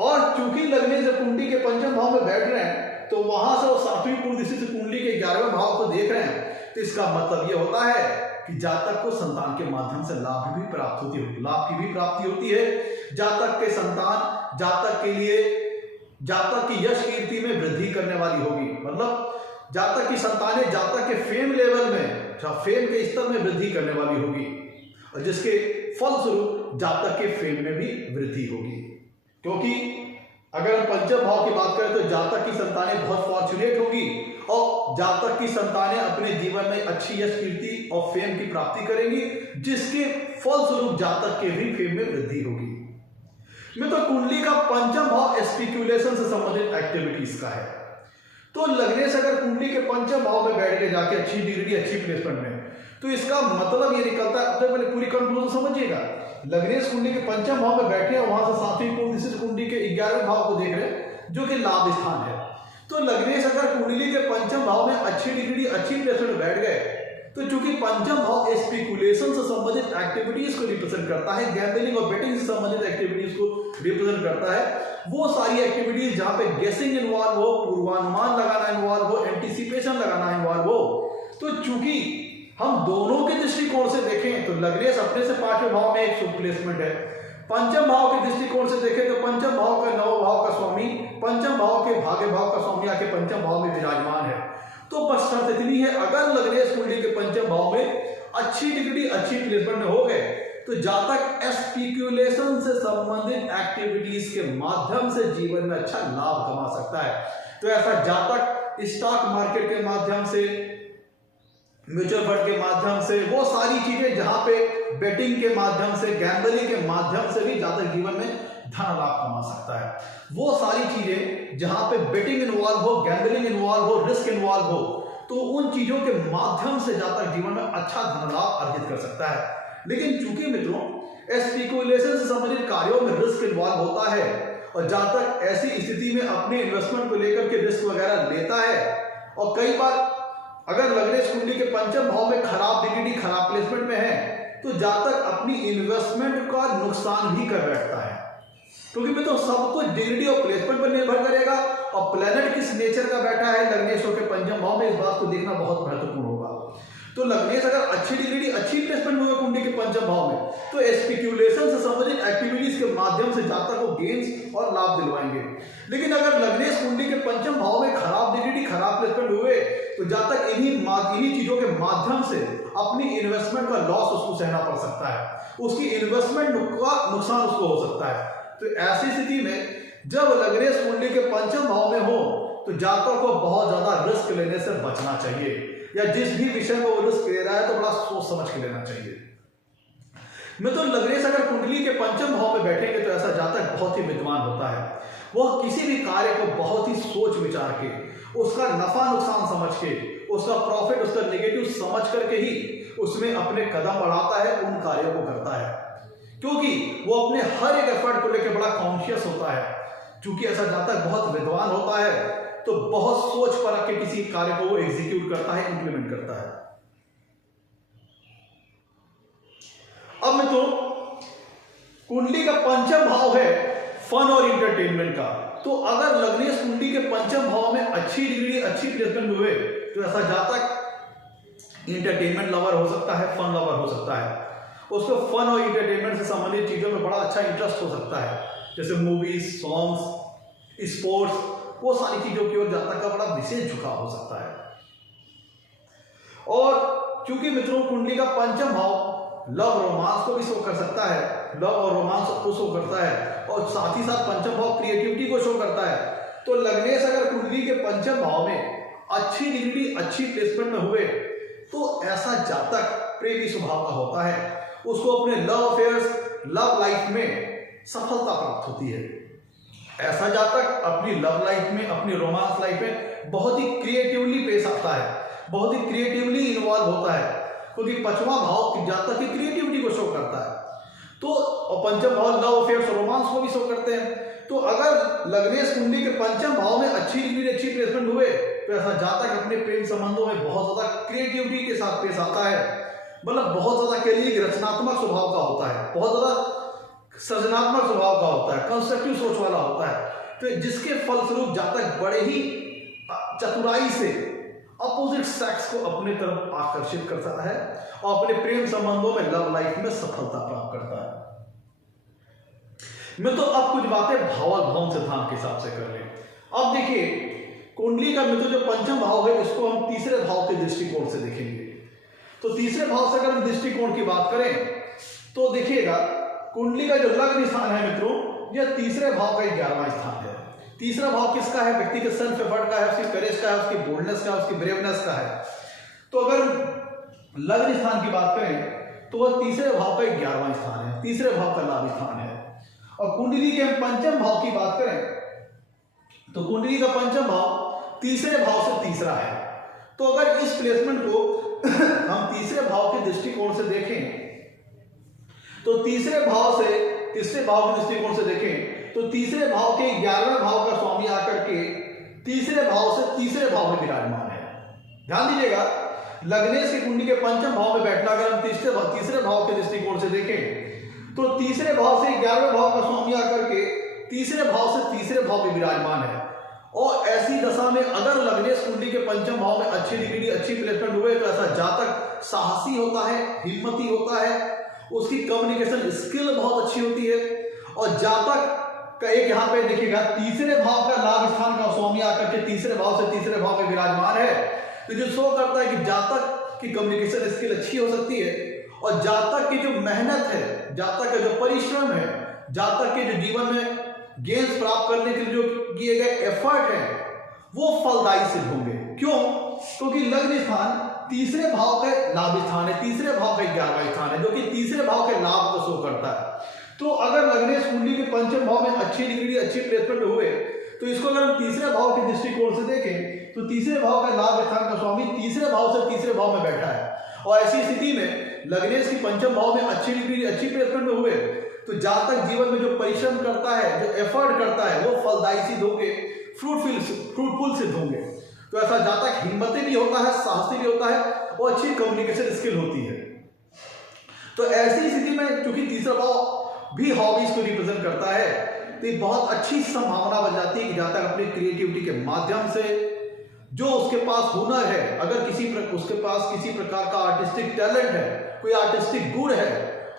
और चूंकि लग्नेश कुंडली के पंचम भाव में बैठ रहे हैं तो वहां से वो सातवीं कुंडली से कुंडली के 11वें भाव को देख रहे हैं तो इसका मतलब ये होता है कि जातक को संतान के माध्यम से लाभ भी प्राप्त होती है, लाभ की भी प्राप्ति होती है। जातक के संतान जातक के लिए जातक की यश कीर्ति में वृद्धि करने वाली होगी। मतलब जातक की संतानें जातक के फेम लेवल में, फेम के स्तर में वृद्धि करने वाली होगी, और जिसके फलस्वरूप जातक के फेम में भी वृद्धि होगी। क्योंकि अगर हम पंचम भाव की बात करें तो जातक की संतानें बहुत फॉर्चुनेट होगी, और जातक की संतानें अपने जीवन में अच्छी यश, कीर्ति और फेम की प्राप्ति करेंगी, जिसके फलस्वरूप जातक के भी फेम में वृद्धि होगी। मैं तो कुंडली का पंचम भाव स्पेक्युलेशन से संबंधित एक्टिविटीज का है। तो लग्नेश अगर कुंडली के पंचम भाव में बैठ के जाके अच्छी डिग्री, अच्छी प्लेसमेंट में, तो इसका मतलब ये निकलता है, अब तक पूरी कंक्लूजन समझिएगा। लग्नेश कुंडली के पंचम भाव में बैठे हैं, वहां से सातवीं कुंडली के 11वें भाव को देख रहे हैं, जो कि लाभ स्थान है। तो लग्नेश अगर कुंडली के पंचम भाव में अच्छी डिग्री, अच्छी प्लेसमेंट में बैठ गए, तो चूंकि पंचम भाव स्पेकुलेशन से संबंधित एक्टिविटीज को रिप्रेजेंट करता है, गैम्बलिंग और बेटिंग से संबंधित एक्टिविटीज को रिप्रेजेंट करता है, वो सारी एक्टिविटीज जहां पे गेसिंग इन्वॉल्व हो, पूर्वानुमान लगाना इन्वॉल्व हो, एंटीसिपेशन लगाना इन्वॉल्व हो, तो चूंकि हम दोनों के दृष्टिकोण से देखें तो लग्नेश अपने से 5वें भाव में एक शुभ प्लेसमेंट है, पंचम भाव के दृष्टिकोण से देखें तो पंचम भाव का 9 भाव का स्वामी, पंचम भाव के भाग्य भाव का स्वामी आके पंचम भाव में विराजमान है। तो बस शर्त इतनी है, अगर लग्नेश कुंडली के पंचम भाव में अच्छी डिग्री, अच्छी प्लेसमेंट में हो गए, तो जातक स्पेक्युलेशन से संबंधित एक्टिविटीज के माध्यम से जीवन में अच्छा लाभ कमा सकता है। तो ऐसा जातक स्टॉक मार्केट के माध्यम से, म्यूचुअल फंड के माध्यम से, वो सारी चीजें जहां पे बेटिंग के माध्यम से, गैम्बलिंग के माध्यम से भी जातक जीवन में धन लाभ कमा सकता है। वो सारी चीजें जहां पे बेटिंग इन्वॉल्व हो, गैम्बलिंग इन्वॉल्व हो, रिस्क इन्वॉल्व हो, तो उन चीजों के माध्यम से जातक जीवन में अच्छा धन लाभ अर्जित कर सकता है। लेकिन चूंकि मित्रों स्पेकुलेशन से संबंधित कार्यों में रिस्क इन्वॉल्व होता है, और जातक ऐसी स्थिति में अपने इन्वेस्टमेंट को लेकर के रिस्क वगैरह लेता है, और कई बार अगर लग्नेश कुंडली के पंचम भाव में खराब डिग्री, खराब प्लेसमेंट में है, तो जातक अपनी इन्वेस्टमेंट का नुकसान भी कर बैठता है। क्योंकि मैं तो सब कुछ डिग्री और प्लेसमेंट पर निर्भर करेगा, और प्लेनेट किस नेचर का बैठा है लग्नेश के पंचम भाव में, इस बात को देखना बहुत महत्वपूर्ण होगा। तो लग्नेश अगर अच्छी डिग्री, अच्छी प्लेसमेंट हुआ कुंडली के पंचम भाव में, तो स्पेक्युलेशन से संबंधित एक्टिविटीज के माध्यम से जातक को गेन्स और लाभ दिलवाएंगे। लेकिन अगर लग्नेश कुंडली के पंचम भाव में खराब डिग्री, खराब प्लेसमेंट हुए, तो जातक इन्हीं चीजों के माध्यम से अपनी इन्वेस्टमेंट का लॉस उसको सहना पड़ सकता है, उसकी इन्वेस्टमेंट का नुकसान उसको हो सकता है। तो ऐसी स्थिति में जब लग्नेश कुंडली के पंचम भाव में हो, तो जातक को बहुत ज्यादा रिस्क लेने से बचना चाहिए, या जिस भी विषय में वो रिस्क ले रहा है तो बड़ा सोच समझ के लेना चाहिए। मैं तो लग्नेश अगर कुंडली के पंचम भाव में बैठेंगे तो ऐसा जातक बहुत ही विद्वान होता है, वह किसी भी कार्य को बहुत ही सोच विचार के, उसका नफा नुकसान समझ के, उसका प्रॉफिट, उसका नेगेटिव समझ करके ही उसमें अपने कदम बढ़ाता है, उन कार्यों को करता है, क्योंकि वो अपने हर एक एफर्ट को लेकर बड़ा कॉन्शियस होता है। क्योंकि ऐसा जातक बहुत विद्वान होता है, तो बहुत सोच परख के किसी कार्य को वो एग्जीक्यूट करता है, इंप्लीमेंट करता है। अब मैं तो कुंडली का पंचम भाव है फन और इंटरटेनमेंट का, तो अगर लग्नेश कुंडली के पंचम भाव में अच्छी डिग्री, अच्छी प्लेसमेंट हुए, तो ऐसा जातक इंटरटेनमेंट लवर हो सकता है, फन लवर हो सकता है, उसको फन और इंटरटेनमेंट से संबंधित चीजों में बड़ा अच्छा इंटरेस्ट हो सकता है, जैसे मूवीज, सॉन्ग्स, स्पोर्ट्स, वो सारी चीजों की ओर जातक का बड़ा विशेष झुकाव हो सकता है। और चूंकि मित्रों कुंडली का पंचम भाव लव रोमांस को भी शो कर सकता है, लव और रोमांस को शो करता है, और साथ ही साथ पंचम भाव क्रिएटिविटी को शो करता है, तो लग्नेश अगर कुंडली के पंचम भाव में अच्छी डिग्री, अच्छी प्लेसमेंट में हुए, तो ऐसा जातक प्रेमी स्वभाव का होता है, उसको अपने लव अफेयर्स, लव लाइफ में सफलता प्राप्त होती है। ऐसा जातक अपनी लव लाइफ में, अपनी रोमांस लाइफ में बहुत ही क्रिएटिवली पेश आता है, बहुत ही क्रिएटिवली इन्वॉल्व होता है, क्योंकि पांचवा भाव जातक की क्रिएटिविटी को शो करता है, तो और पंचम भाव लव अफेयर्स, रोमांस को भी शो करते हैं। तो अगर लग्नेश कुंडली के पंचम भाव में अच्छी डिग्री, अच्छी प्लेसमेंट हुए, तो ऐसा जातक अपने प्रेम संबंधों में बहुत ज्यादा क्रिएटिविटी के साथ पेश आता है, मतलब बहुत ज्यादा कह लीजिए रचनात्मक स्वभाव का होता है, बहुत ज्यादा सृजनात्मक स्वभाव का होता है, कंस्ट्रक्टिव सोच वाला होता है, तो जिसके फलस्वरूप जातक बड़े ही चतुराई से अपोजिट सेक्स को अपने तरफ आकर्षित करता है और अपने प्रेम संबंधों में, लव लाइफ में सफलता प्राप्त करता है। मैं तो अब कुछ बातें भावात्मक सिद्धांत के हिसाब से कर लें। अब देखिए कुंडली का मित्र जो पंचम भाव है इसको हम तीसरे भाव के दृष्टिकोण से देखेंगे। तो तीसरे भाव से अगर हम दृष्टिकोण की बात करें तो देखिएगा कुंडली का जो लग्न स्थान है मित्रों, यह तीसरे भाव का 11वां स्थान है। तीसरा भाव किसका है? व्यक्ति के सेल्फ एफर्ट का है, उसकी करेज का है, उसकी बोल्डनेस का है, उसकी ब्रेवनेस का है। तो अगर लग्न स्थान की बात करें तो वह तीसरे भाव का 11वां स्थान है, तीसरे भाव का लाभ स्थान है। और कुंडली के पंचम भाव की बात करें तो कुंडली का पंचम भाव तीसरे भाव से तीसरा है। तो अगर इस प्लेसमेंट को हम तीसरे भाव के दृष्टिकोण से देखें तो तीसरे भाव के दृष्टिकोण से देखें तो तीसरे भाव के 11वें भाव का स्वामी आकर के तीसरे भाव से तीसरे भाव में विराजमान है। ध्यान दीजिएगा, लग्नेश की कुंडली के पंचम भाव में बैठना अगर हम तीसरे भाव के दृष्टिकोण से देखें तो तीसरे भाव से 11वें भाव का स्वामी आकर के तीसरे भाव से तीसरे भाव में विराजमान है। और ऐसी दशा में अगर लग्नेश कुंडली के पंचम भाव में अच्छी डिग्री, अच्छी प्लेसमेंट हुए तो ऐसा जातक साहसी होता है, हिम्मती होता है, उसकी कम्युनिकेशन स्किल बहुत अच्छी होती है। और जातक का एक यहाँ पे देखिएगा तीसरे भाव का लाभ स्थान का स्वामी आकर के तीसरे भाव से तीसरे भाव में विराजमान है, तो जो शो करता है कि जातक की कम्युनिकेशन स्किल अच्छी हो सकती है। और जातक की जो मेहनत है, जातक का जो परिश्रम है, जातक के जो जीवन में गेंस प्राप्त करने के लिए जो किए गए एफर्ट है वो फलदायी सिद्ध होंगे। क्यों? क्योंकि लग्न स्थान तीसरे भाव का लाभ स्थान है, तीसरे भाव का 11वां स्थान है, जो कि तीसरे भाव के लाभ को शो करता है। तो अगर लग्नेश कुंडली के पंचम भाव में अच्छी डिग्री, अच्छी प्लेसमेंट हुए तो इसको अगर हम तीसरे भाव के दृष्टिकोण से देखें तो तीसरे भाव का लाभ स्थान का स्वामी तीसरे भाव से तीसरे भाव में बैठा है। और ऐसी स्थिति में लग्नेश की पंचम भाव में अच्छी डिग्री, अच्छी प्लेसमेंट में हुए तो जातक जीवन में जो परिश्रम करता है, जो एफर्ट करता है वो फलदायी सिद्ध होंगे, फ्रूटफुल सिद्ध होंगे। तो ऐसा जातक हिम्मती भी होता है, साहसी भी होता है और अच्छी कम्युनिकेशन स्किल होती है। तो ऐसी स्थिति में चूंकि तीसरा भाव भी हॉबीज को रिप्रेजेंट करता है तो ये बहुत अच्छी संभावना बन जाती है कि जातक अपनी क्रिएटिविटी के माध्यम से जो उसके पास हुनर है, अगर उसके पास किसी प्रकार का आर्टिस्टिक टैलेंट है, कोई आर्टिस्टिक गुण है,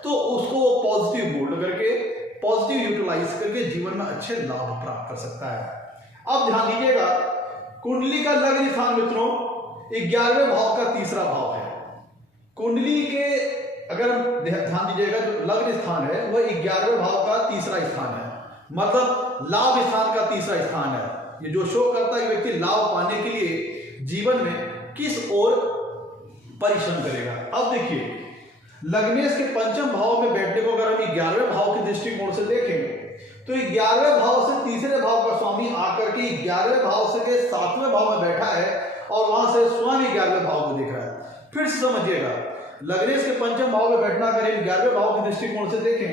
तो उसको पॉजिटिव मोल्ड करके, पॉजिटिव यूटिलाइज करके जीवन में अच्छे लाभ प्राप्त कर सकता है। अब ध्यान दीजिएगा, कुंडली का लग्न स्थान मित्रों 11वें भाव का तीसरा भाव है। कुंडली के अगर ध्यान दीजिएगा जो लग्न स्थान है वह 11वें भाव का तीसरा स्थान है, मतलब लाभ स्थान का तीसरा स्थान है। ये जो शो करता है कि व्यक्ति लाभ पाने के लिए जीवन में किस ओर परिश्रम करेगा। अब देखिए, लग्नेश के पंचम भाव में बैठने को अगर हम 11वें भाव के दृष्टिकोण से देखें तो 11वें भाव से तीसरे भाव का स्वामी आकर के 11वें भाव से के 7वें भाव में बैठा है और वहां से स्वयं 11वें भाव को देख रहा है। फिर समझिएगा, लग्नेश के पंचम भाव में बैठना अगर 11वें भाव के दृष्टिकोण से देखें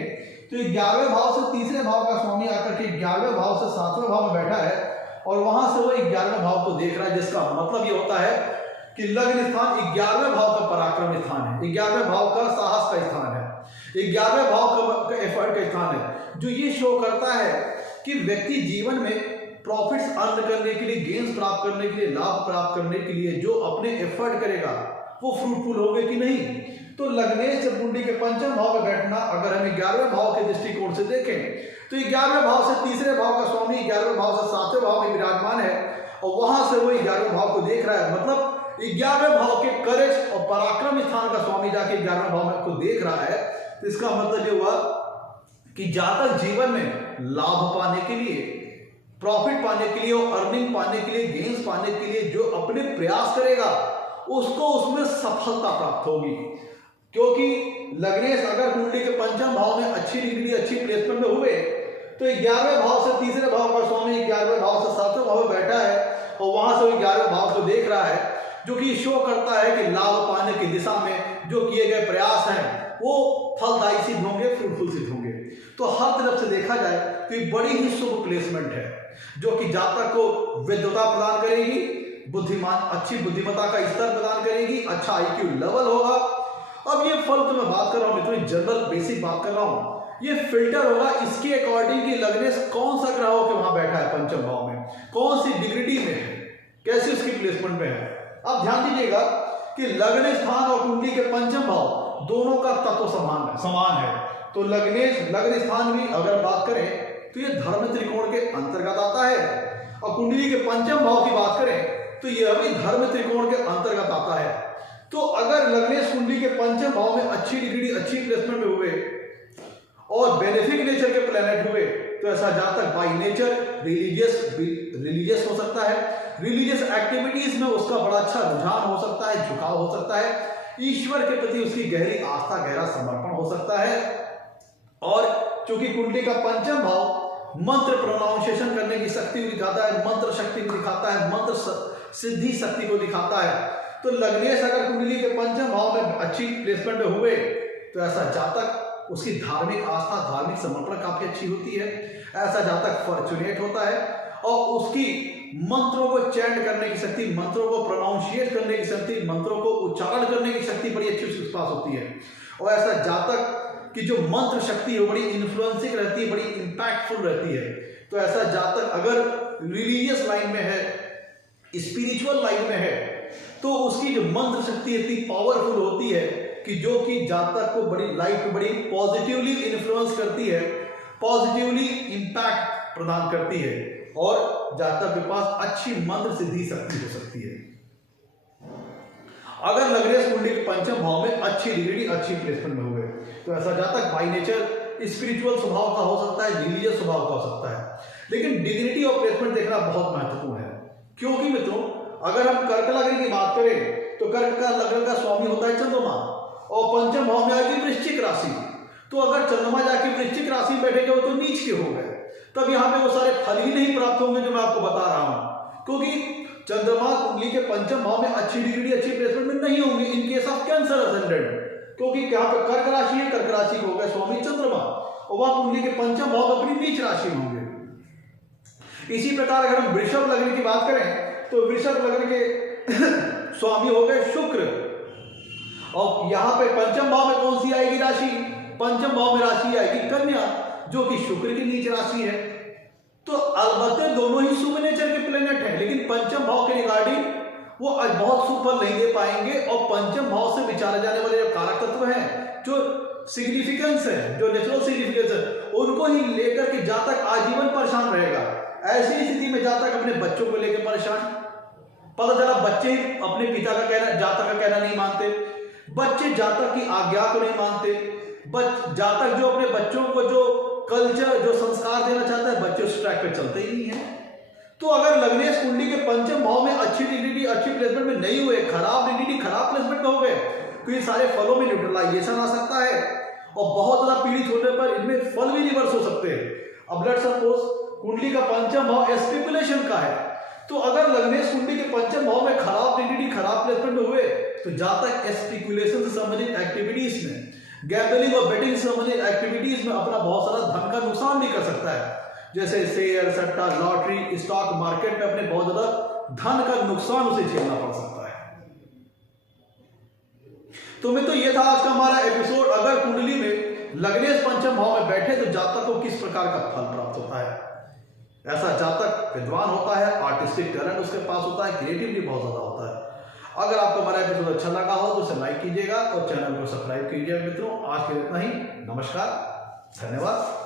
तो 11वें भाव से तीसरे भाव का स्वामी आकर के 11वें भाव से 7वें भाव में बैठा है और वहां से वो 11वें भाव को देख रहा है, जिसका मतलब ये होता है कि लग्न स्थान 11वें भाव का पराक्रम स्थान है, 11वें भाव का साहस का स्थान है, 11वें भाव का एफर्ट का स्थान है, जो ये शो करता है कि व्यक्ति जीवन में प्रॉफिट्स अर्न करने के लिए, गेन्स प्राप्त करने के लिए, लाभ प्राप्त करने के लिए जो अपने एफर्ट करेगा वो फ्रूटफुल होंगे कि नहीं। तो लग्नेश कुंडली के पंचम भाव में बैठना अगर हम 11वें भाव के दृष्टिकोण से देखें तो 11वें भाव से तीसरे भाव का स्वामी 11वें भाव से 7वें भाव में विराजमान है और वहां से वो 11वें भाव को देख रहा है, मतलब 11वें भाव के करेज और पराक्रम स्थान का स्वामी जाके 11वें भाव में को देख रहा है। तो इसका मतलब ये हुआ कि जातक जीवन में लाभ पाने के लिए, प्रॉफिट पाने के लिए और अर्निंग पाने के लिए, गेन्स पाने के लिए जो अपने प्रयास करेगा उसको उसमें सफलता प्राप्त होगी। क्योंकि लग्नेश अगर कुंडली के पंचम भाव में अच्छी डिग्री, अच्छी प्लेसमेंट में हुए तो 11वें भाव से तीसरे भाव का स्वामी 11वें भाव से 7वें भाव में बैठा है और वहां से 11वें भाव को देख रहा है, जो कि शो करता है कि लाभ पाने की दिशा में जो किए गए प्रयास हैं वो फलदायी सिद्ध होंगे, फ्रूटफुल सिद्ध होंगे। तो हर तरफ से देखा जाए तो ये बड़ी ही शुभ प्लेसमेंट है जो कि जातक को विद्वता प्रदान करेगी, अच्छी बुद्धिमत्ता का स्तर प्रदान करेगी, अच्छा IQ लेवल होगा। अब ये फल तो मैं बात कर रहा हूँ मित्रों, जनरल बेसिक बात कर रहा हूँ, ये फिल्टर होगा इसके अकॉर्डिंग कि लग्नेश कौन सा ग्रह होकर वहां बैठा है पंचम भाव में, कौन सी डिग्री में है, कैसी उसकी प्लेसमेंट में है। अब ध्यान दीजिएगा कि लग्न स्थान और कुंडली के पंचम भाव दोनों का तत्व समान है। तो लग्न स्थान भी अगर बात करें तो ये धर्म त्रिकोण के अंतर्गत आता है और कुंडली के पंचम भाव की बात करें तो यह भी धर्म त्रिकोण के अंतर्गत आता है। तो अगर लग्नेश कुंडली के पंचम भाव में अच्छी डिग्री, अच्छी प्लेसमेंट में हुए और बेनिफिक नेचर के प्लैनेट हुए तो ऐसा जातक बाई नेचर रिलीजियस हो सकता है। रिलीजियस एक्टिविटीज में उसका बड़ा अच्छा रुझान हो सकता है, झुकाव हो सकता है, ईश्वर के प्रति उसकी गहरी आस्था, गहरा समर्पण हो सकता है। और चूंकि कुंडली का पंचम भाव मंत्र प्रोनाउंसिएशन करने की शक्ति को दिखाता है, मंत्र शक्ति को दिखाता है, मंत्र सिद्धि शक्ति को दिखाता है, तो लग्नेश अगर कुंडली के पंचम भाव में अच्छी प्लेसमेंट में हुए तो ऐसा जातक उसकी धार्मिक आस्था, धार्मिक समर्पण काफी अच्छी होती है। ऐसा जातक फॉर्चुनेट होता है और उसकी मंत्रों को चैंट करने की शक्ति, मंत्रों को प्रोनाउंशिएट करने की शक्ति, मंत्रों को उच्चारण करने की शक्ति बड़ी अच्छी उसके पास होती है। और ऐसा जातक की जो मंत्र शक्ति है बड़ी इन्फ्लुएंसिंग रहती है, बड़ी इंपैक्टफुल रहती है। तो ऐसा जातक अगर रिलीजियस लाइन में है, स्पिरिचुअल लाइन में है, तो उसकी जो मंत्र शक्ति इतनी पावरफुल होती है कि जो कि जातक को बड़ी लाइफ को बड़ी पॉजिटिवली इन्फ्लुएंस करती है, पॉजिटिवली इंपैक्ट प्रदान करती है और जातक के पास अच्छी मंत्र सिद्धि शक्ति हो सकती है। अगर लग्नेश कुंडली के पंचम भाव में अच्छी डिग्री, अच्छी प्लेसमेंट में हुए तो ऐसा जातक बाई नेचर स्पिरिचुअल स्वभाव का हो सकता है, रिलीजियस स्वभाव का हो सकता है। लेकिन डिग्निटी और प्लेसमेंट देखना बहुत महत्वपूर्ण है, क्योंकि मित्रों अगर हम कर्क लग्न की बात करें तो कर्क का लग्न का स्वामी होता है चंद्रमा और पंचम भाव में आएगी वृश्चिक राशि। तो अगर चंद्रमा जाके वृश्चिक राशि में बैठेंगे तो नीच के हो गए, तब यहाँ पे वो सारे फल ही नहीं प्राप्त होंगे जो मैं आपको बता रहा हूं, क्योंकि चंद्रमा कुंडली के पंचम भाव में अच्छी डिग्री, अच्छी प्लेसमेंट में नहीं होंगे in case of cancer ascendant, क्योंकि यहाँ पे कर्क राशि है, कर्क राशि को हो गया स्वामी चंद्रमा और वह कुंडली के पंचम भाव अपनी नीच राशि में होंगे। इसी प्रकार अगर हम वृषभ लग्न की बात करें तो वृषभ लग्न के स्वामी हो गए शुक्र और यहाँ पे पंचम भाव में कौन सी आएगी राशि? पंचम भाव में राशि आएगी कन्या, जो कि शुक्र की नीच राशि है। तो अलबत्ते दोनों ही शुभ नेचर के प्लेनेट हैं, लेकिन पंचम भाव के रिगार्डिंग वो आज बहुत शुभ फल नहीं दे पाएंगे और पंचम भाव से विचारे जाने वाले जो कारक तत्व हैं, जो सिग्निफिकेंस है, जो नेचुरल सिग्निफिकेंस है, उनको ही लेकर के जातक आजीवन परेशान रहेगा। ऐसी स्थिति में जातक अपने बच्चों को लेकर परेशान, पता चला बच्चे अपने पिता का कहना, जातक का कहना नहीं मानते, बच्चे जातक की आज्ञा को नहीं मानते, जातक जो अपने बच्चों को जो कल्चर, जो संस्कार देना चाहता है, बच्चे उस ट्रैक पे चलते ही नहीं है। तो अगर लग्नेश कुंडली के पंचम भाव में अच्छी डिग्री, अच्छी प्लेसमेंट में नहीं हुए, खराब डिग्री, खराब प्लेसमेंट में हो गए, तो ये सारे फलों में न्यूट्रलाइजेशन आ सकता है और बहुत ज्यादा पीड़ित होने पर इनमें फल भी रिवर्स हो सकते हैं। अब लेट्स सपोज कुंडली का पंचम भाव स्पेकुलेशन का है, तो अगर लग्नेश कुंडली के पंचम भाव में खराब डिग्री, खराब प्लेसमेंट में हुए तो जातक स्पेकुलेशन से संबंधित एक्टिविटीज में, गैम्बलिंग और बेटिंग से संबंधित एक्टिविटीज में अपना बहुत सारा धन का नुकसान भी कर सकता है, जैसे शेयर, सट्टा, लॉटरी, स्टॉक मार्केट में अपने बहुत ज्यादा धन का नुकसान उसे झेलना पड़ सकता है। तो मित्रों ये था आज का हमारा एपिसोड। अगर कुंडली में लग्नेश पंचम भाव में बैठे तो जातक को किस प्रकार का फल प्राप्त होता है। ऐसा जातक विद्वान होता है, आर्टिस्टिक टैलेंट उसके पास होता है, क्रिएटिविटी बहुत ज्यादा होता है। अगर आपको हमारा एपिसोड अच्छा लगा हो तो उसे लाइक कीजिएगा और चैनल को सब्सक्राइब कीजिएगा। मित्रों आज के लिए इतना ही, नमस्कार, धन्यवाद।